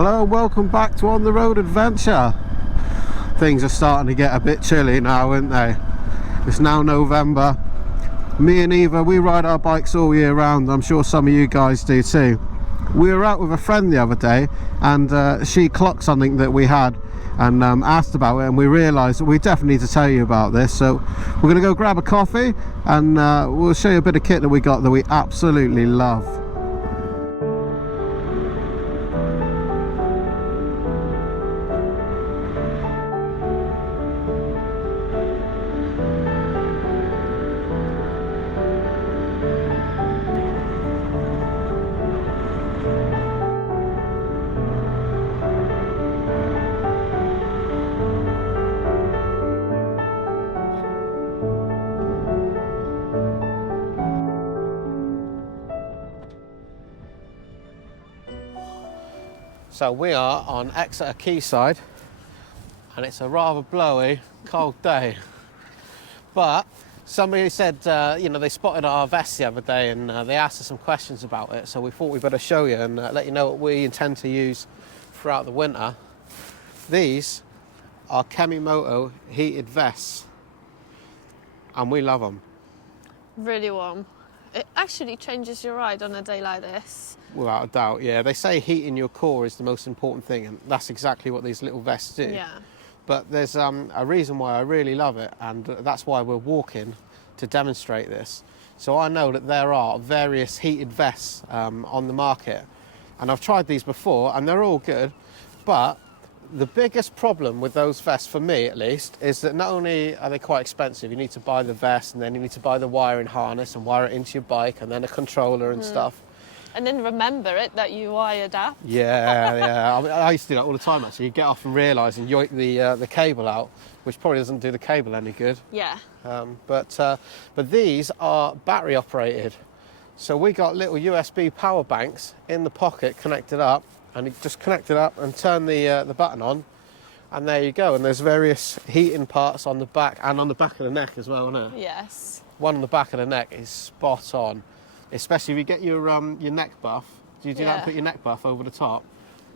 Hello, welcome back to On The Road Adventure. Things are starting to get a bit chilly now, aren't they? It's now November. Me and Eva, we ride our bikes all year round. I'm sure some of you guys do too. We were out with a friend the other day and she clocked something that we had and asked about it, and we realised that we definitely need to tell you about this. So we're going to go grab a coffee and we'll show you a bit of kit that we got that we absolutely love. So we are on Exeter Quayside and it's a rather blowy, cold day. But somebody said, you know, they spotted our vest the other day and they asked us some questions about it. So we thought we'd better show you and let you know what we intend to use throughout the winter. These are KemiMoto Heated vests and we love them. Really warm. It actually changes your ride on a day like this. Without a doubt, yeah. They say heating your core is the most important thing, and that's exactly what these little vests do. Yeah. But there's a reason why I really love it, and that's why we're walking to demonstrate this. So I know that there are various heated vests on the market, and I've tried these before, and they're all good, but the biggest problem with those vests, for me at least, is that not only are they quite expensive, you need to buy the vest and then you need to buy the wiring harness and wire it into your bike and then a controller and stuff. And then remember it that you wired up. Yeah. I used to do that all the time actually. You get off and realise and yoink the cable out, which probably doesn't do the cable any good. Yeah. But these are battery operated. So we got little USB power banks in the pocket connected up, and you just connect it up and turn the button on, and there you go. And there's various heating parts on the back and on the back of the neck as well, isn't it? Yes. One on the back of the neck is spot on, especially if you get your neck buff. Do you do that and put your neck buff over the top,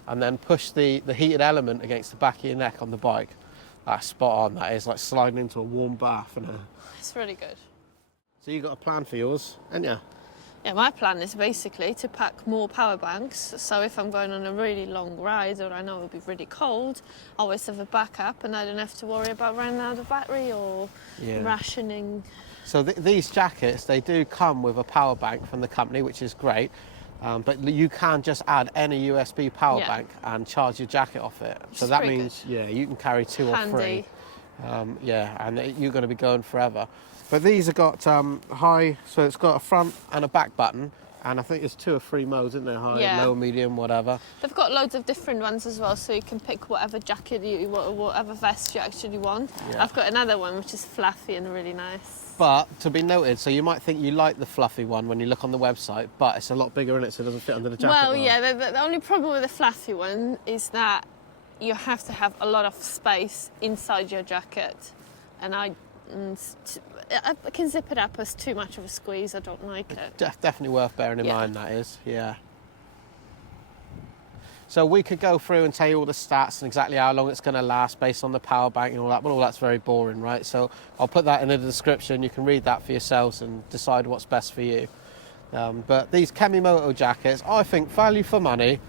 and then push the heated element against the back of your neck on the bike? That's spot on. That is like sliding into a warm bath, isn't it? It's really good. So you got a plan for yours, ain't you? Yeah, my plan is basically to pack more power banks. So if I'm going on a really long ride or I know it'll be really cold, I always have a backup and I don't have to worry about running out of battery or rationing. So these jackets, they do come with a power bank from the company, which is great. But you can just add any USB power bank and charge your jacket off it. So that means, you can carry two or three. And you're going to be going forever. But these have got high, so it's got a front and a back button, and I think there's 2 or 3 modes, isn't there? High, low, medium, whatever. They've got loads of different ones as well, so you can pick whatever jacket whatever vest you actually want. Yeah. I've got another one which is fluffy and really nice. But to be noted, so you might think you like the fluffy one when you look on the website, but it's a lot bigger in it, so it doesn't fit under the jacket. Well, yeah, the only problem with the fluffy one is that you have to have a lot of space inside your jacket, and I can zip it up as too much of a squeeze. I don't like it. Definitely worth bearing in mind, that is, So we could go through and tell you all the stats and exactly how long it's going to last based on the power bank and all that, but all that's very boring, right? So I'll put that in the description. You can read that for yourselves and decide what's best for you. But these KemiMoto jackets, I think value for money.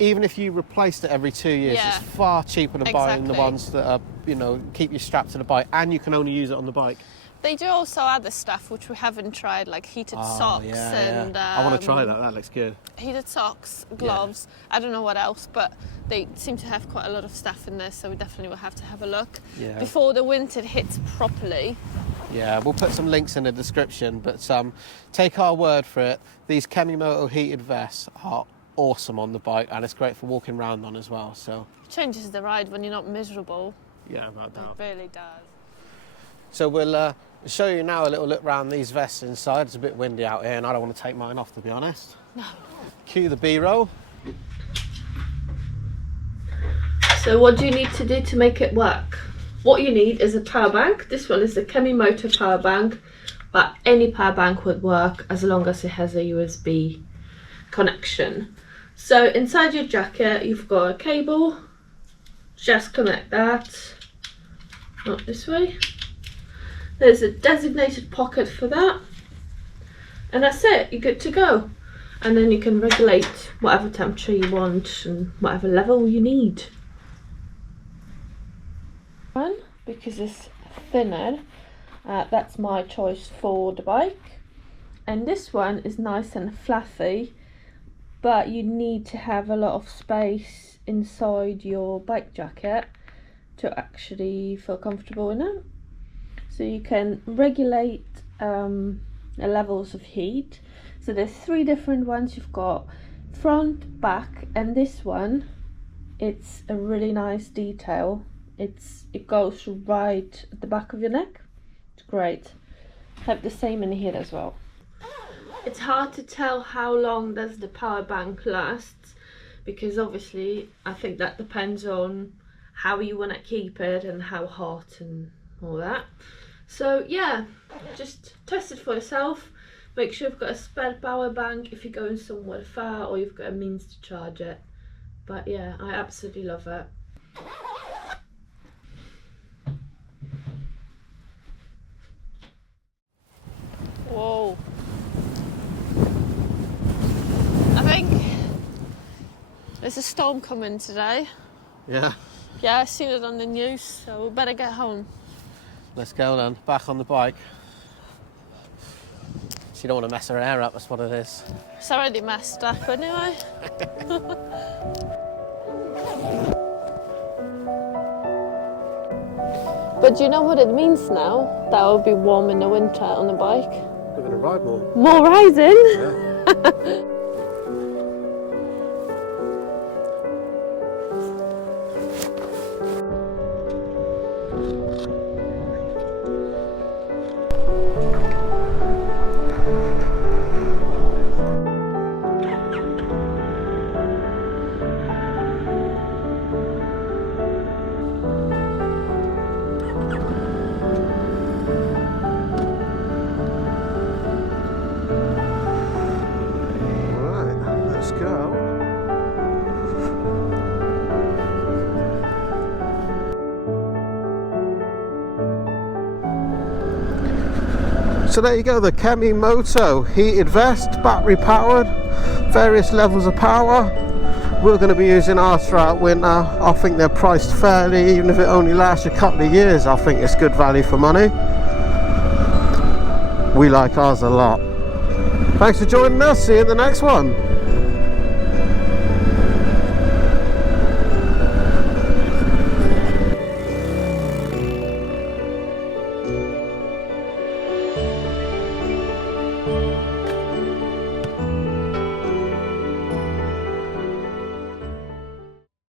Even if you replaced it every 2 years, it's far cheaper than buying the ones that are, you know, keep you strapped to the bike, and you can only use it on the bike. They do also other stuff which we haven't tried, like heated socks and... I want to try that. That looks good. Heated socks, gloves. I don't know what else, but they seem to have quite a lot of stuff in there, so we definitely will have to have a look before the winter hits properly. Yeah, we'll put some links in the description, but take our word for it. These KemiMoto heated vests are awesome on the bike, and it's great for walking around on as well. So it changes the ride when you're not miserable. Yeah, without doubt. It really does. So we'll show you now a little look around these vests inside. It's a bit windy out here and I don't want to take mine off, to be honest. No. Cue the B-roll. So what do you need to do to make it work? What you need is a power bank. This one is the KemiMoto power bank, but any power bank would work as long as it has a USB connection. So inside your jacket you've got a cable, just connect that, not this way. There's a designated pocket for that, and that's it, you're good to go. And then you can regulate whatever temperature you want and whatever level you need. One, because it's thinner, that's my choice for the bike. And this one is nice and fluffy, but you need to have a lot of space inside your bike jacket to actually feel comfortable in it. So you can regulate the levels of heat. So there's 3 different ones. You've got front, back, and this one, it's a really nice detail. It goes right at the back of your neck. It's great. Have the same in here as well. It's hard to tell how long does the power bank last, because obviously I think that depends on how you want to keep it and how hot and all that. So yeah, just test it for yourself. Make sure you've got a spare power bank if you're going somewhere far, or you've got a means to charge it. But yeah, I absolutely love it. Whoa. I think there's a storm coming today. Yeah. Yeah, I've seen it on the news, so we better get home. Let's go then. Back on the bike. She don't want to mess her hair up, that's what it is. It's already messed up anyway. But do you know what it means now? That it will be warm in the winter on the bike. We're going to ride more. More riding? Yeah. So there you go, the Kemi Moto heated vest, battery powered, various levels of power. We're going to be using ours throughout winter. I think they're priced fairly, even if it only lasts a couple of years. I think it's good value for money. We like ours a lot. Thanks for joining us, see you in the next one.